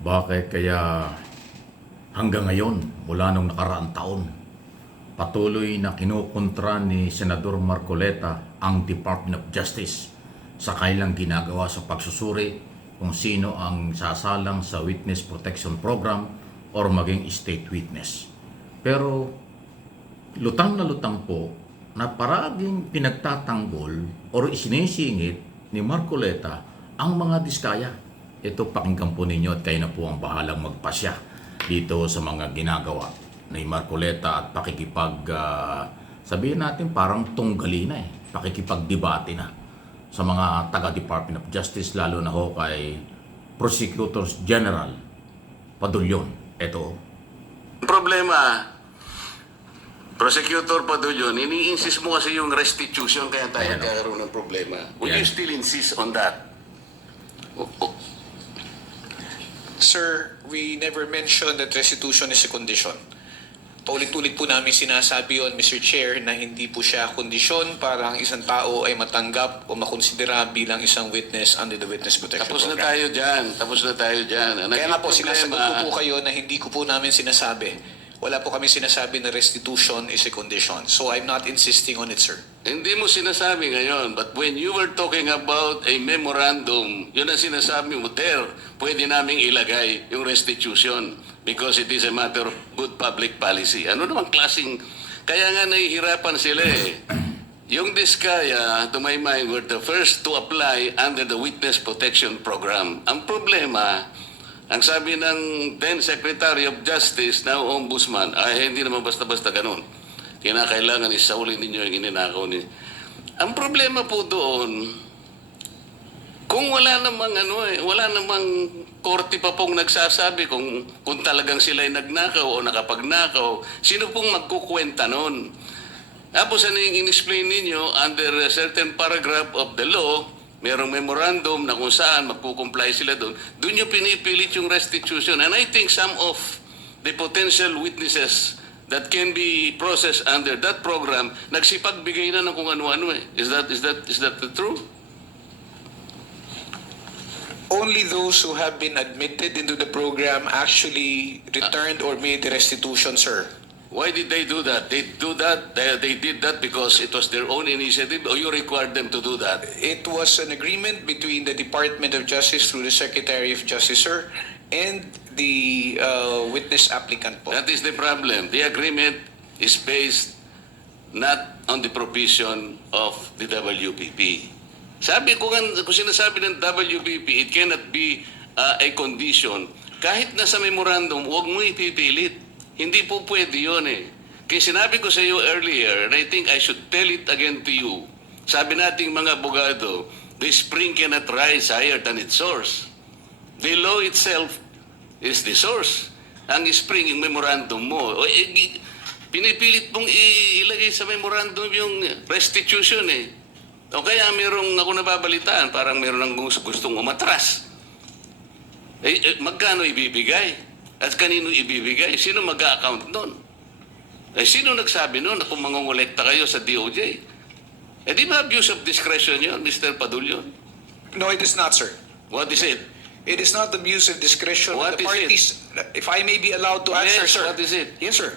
Bakit kaya hanggang ngayon, mula nung nakaraang taon, patuloy na kinukontra ni Senador Marcoleta ang Department of Justice sa kailang ginagawa sa pagsusuri kung sino ang sasalang sa Witness Protection Program or maging state witness. Pero lutang na lutang po na paraging pinagtatanggol or isinisingit ni Marcoleta ang mga diskaya. Ito, pakinggan po ninyo at kayo na po ang bahalang magpasya dito sa mga ginagawa ni Marcoleta at sabihin natin parang tunggali na pakikipagdebate na sa mga taga-Department of Justice, lalo na ho kay Prosecutors General Padulyon. Ito. Problema, Prosecutor Padulyon, ini-insist mo kasi yung restitution kaya tayo Ayan, nagkakaroon ng problema. Will you still insist on that? Sir, we never mentioned that restitution is a condition. Paulit-ulit po namin sinasabi yon, Mr. Chair, na hindi po siya kondisyon para ang isang tao ay matanggap o makonsidera bilang isang witness under the Witness Protection Tapos na Program. tayo dyan. Tapos na tayo dyan. Kaya nga po, sinasagot ko po kayo na hindi ko po namin sinasabi. Wala po kami sinasabi na restitution is a condition. So I'm not insisting on it, sir. Hindi mo sinasabi ngayon, but when you were talking about a memorandum, yun ang sinasabi mo, there, pwede naming ilagay yung restitution because it is a matter of good public policy. Ano namang klaseng, kaya nga nahihirapan sila eh. Yung Diskaya, to my mind, were the first to apply under the Witness Protection Program. Ang problema, ang sabi ng then Secretary of Justice, now Ombudsman, ay hindi naman basta-basta ganun. Kinakailangan isaulin ninyo yung ininakaw ni. Ang problema po doon, kung wala namang korte pa pong nagsasabi kung talagang sila ay nagnakaw o nakapagnakaw, sino pong magkukwenta noon? Tapos ano yung in-explain ninyo, under a certain paragraph of the law, merong memorandum na kung saan magkukomply sila doon, doon yung pinipilit yung restitution. And I think some of the potential witnesses that can be processed under that program, nagsipagbigay na ng kung ano-ano eh. Is that the truth? Only those who have been admitted into the program actually returned or made the restitution, sir. Why did they do that? They did that because it was their own initiative, or you required them to do that? It was an agreement between the Department of Justice through the Secretary of Justice, sir, and the witness applicant po. That is the problem. The agreement is based not on the provision of the WPP. Sabi ko kung sinasabi ng WPP, it cannot be a condition. Kahit na sa memorandum, huwag mo ipipilit. Hindi po pwede yun eh. Kaya sinabi ko sa iyo earlier, and I think I should tell it again to you, sabi nating mga abogado, the spring cannot rise higher than its source. The law itself is the source. Ang spring, yung memorandum mo. Pinipilit mong ilagay sa memorandum yung restitution eh. O kaya merong ako nababalitaan, parang meron ng gustong umatras. Magkano ibibigay? At kanino ibibigay? Sino mag-a-account nun? Sino nagsabi nun na kung mangongolekta kayo sa DOJ? Di ba abuse of discretion yun, Mr. Padulyon? No, it is not, sir. What is it? It is not abuse of discretion. What The is parties, if I may be allowed to answer, Yes, sir. what is it? Yes, sir.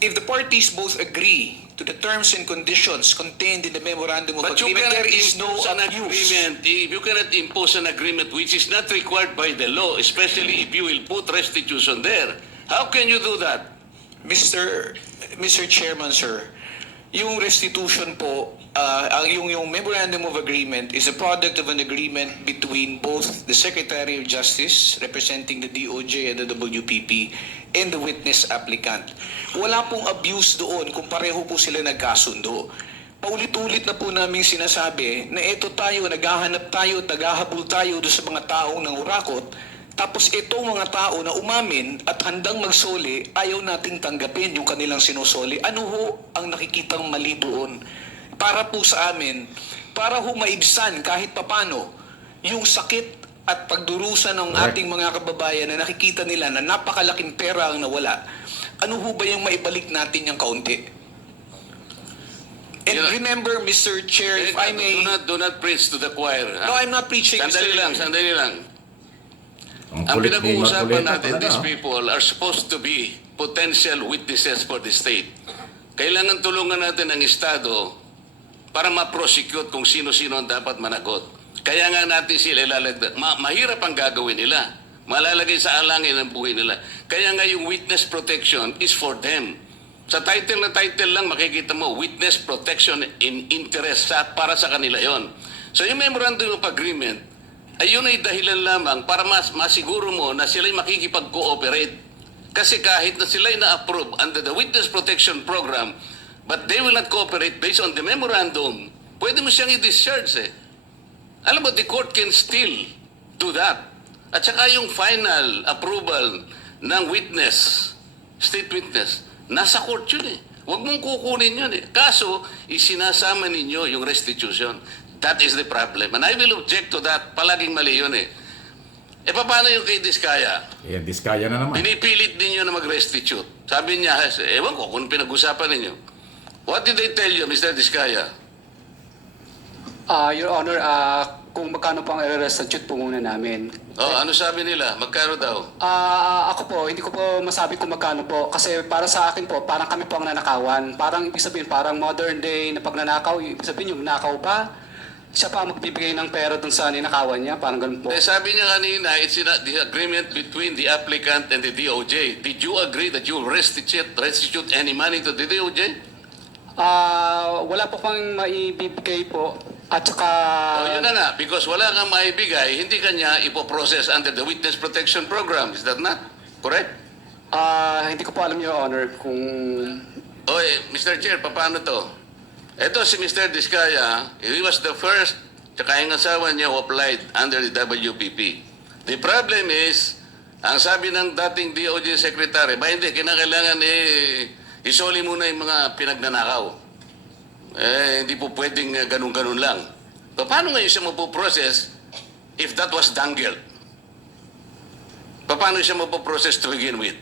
If the parties both agree to the terms and conditions contained in the memorandum of But you agreement, cannot there is no impose an abuse. agreement. You cannot impose an agreement which is not required by the law, especially if you will put restitution there. How can you do that? Mr. Chairman, sir, yung restitution po, yung memorandum of agreement is a product of an agreement between both the Secretary of Justice, representing the DOJ and the WPP, and the witness applicant. Wala pong abuse doon kung pareho po sila nagkasundo. Paulit-ulit na po namin sinasabi na ito tayo, naghahanap tayo, naghahabol tayo doon sa mga taong nangurakot, tapos itong mga tao na umamin at handang magsoli, ayaw nating tanggapin yung kanilang sinusoli. Ano ho ang nakikitang mali doon? Para po sa amin, para ho maibsan kahit papano yung sakit at pagdurusa ng ating mga kababayan na nakikita nila na napakalaking pera ang nawala. Ano ho ba yung maibalik natin yung kaunti? And remember, Mr. Chair, if I may... Do not preach to the choir. No, I'm not preaching, Sandali Mr. lang. Ang Ang kulit ni pinag-uusapan Marcoleta natin, talaga, these ah. people are supposed to be potential witnesses for the state. Kailangan tulungan natin ang Estado para ma-prosecute kung sino-sino ang dapat managot. Kaya nga natin sila ilalagdag. Mahirap ang gagawin nila. Malalagay sa alangin ang buhay nila. Kaya nga yung witness protection is for them. Sa title na title lang makikita mo, witness protection in interest para sa kanila yon. So yung memorandum of agreement, ay yun ay dahilan lamang para masiguro mo na sila'y makikipag-cooperate. Kasi kahit na sila'y na-approve under the Witness Protection Program, but they will not cooperate based on the memorandum, pwede mo siyang i-discharge eh. Alam mo, the court can still do that. At saka yung final approval ng witness, state witness, nasa court yun eh. Huwag mong kukunin yun eh. Kaso, isinasama ninyo yung restitution. That is the problem. And I will object to that. Palaging mali yun eh. E paano yung kay Diskaya? Eh, diskaya na naman. Pinipilit ninyo na mag-restitute. Sabi niya, ewan ko kung pinag-usapan ninyo. What did they tell you, Mr. Diskaya? Your Honor, kung magkano po ang i-restitute po muna namin. Oh, ano sabi nila? Magkano daw? Ako po, hindi ko po masabi kung magkano po. Kasi para sa akin po, parang kami po ang nanakawan. Parang ibig sabihin, parang modern day na pagnanakaw. Ibig sabihin yung nakaw pa, siya pa ang magbibigay ng pera dun sa ninakawan niya. Parang ganun po. Eh, sabi niya kanina, it's the agreement between the applicant and the DOJ. Did you agree that you will restitute any money to the DOJ? Wala po pang maibibigay po. At saka... Yun na nga, because wala kang maibigay, hindi kanya ipoprocess under the Witness Protection Program. Is that not correct? hindi ko po alam, Your Honor, kung... Mr. Chair, paano to? Ito si Mr. Diskaya, he was the first, tsaka yung asawa niya who applied under the WPP. The problem is, ang sabi ng dating DOJ Secretary, hindi, kinakailangan isoli muna yung mga pinagnanakaw. Hindi po pwedeng ganun-ganun lang. So, paano ngayon siya mapoprocess if that was dangled? Paano siya mapoprocess to begin with?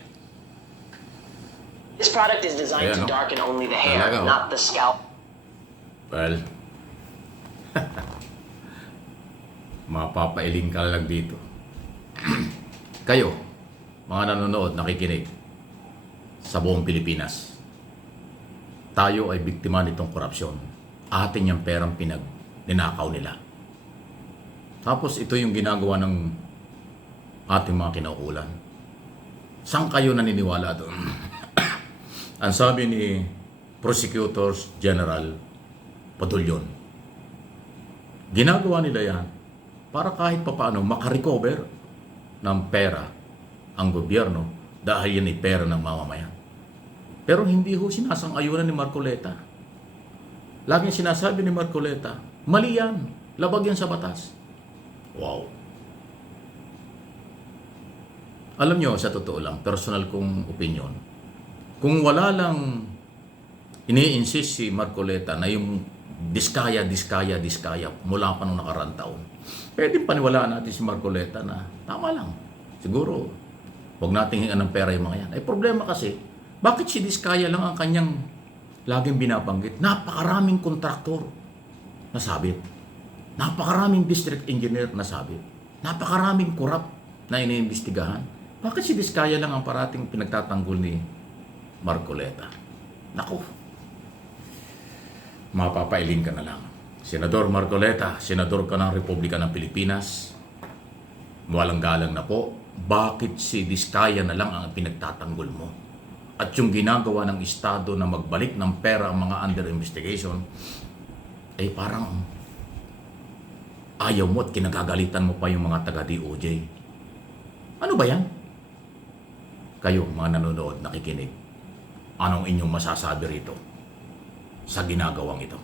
This product is designed Ayan, to no? darken only the hair, Talaga, oh. not the scalp. Well, mapapailing ka lang dito. Kayo, mga nanonood, nakikinig sa buong Pilipinas, tayo ay biktima nitong korupsyon. Atin yung perang ninakaw nila. Tapos ito yung ginagawa ng ating mga kinaukulan. Saan kayo naniniwala doon? Ang sabi ni Prosecutors General Padulyon, ginagawa nila yan para kahit papaano makarecover ng pera ang gobyerno dahil yan ay pera ng mamamayan. Pero hindi ho sinasang-ayunan ni Marcoleta. Laging sinasabi ni Marcoleta, mali yan, labag yan sa batas. Wow. Alam nyo, sa totoo lang, personal kong opinion, kung wala lang ini-insist si Marcoleta na yung diskaya mula pa nung nakaraang taon, pwede paniwalaan natin si Marcoleta na tama lang. Siguro, huwag nating hingan ng pera yung mga yan. Ay problema kasi, bakit si Diskaya lang ang kanyang laging binabanggit? Napakaraming kontraktor na sabit. Napakaraming district engineer na sabit. Napakaraming korap na iniimbestigahan. Bakit si Diskaya lang ang parating pinagtatanggol ni Marcoleta? Naku, mapapailing ka na lang. Senador Marcoleta, senador ka ng Republika ng Pilipinas. Walang galang na po. Bakit si Diskaya na lang ang pinagtatanggol mo? At yung ginagawa ng Estado na magbalik ng pera ang mga under investigation, ay parang ayaw mo at kinagagalitan mo pa yung mga taga-DOJ. Ano ba yan? Kayo, mga nanonood, nakikinig, anong inyong masasabi rito sa ginagawang ito?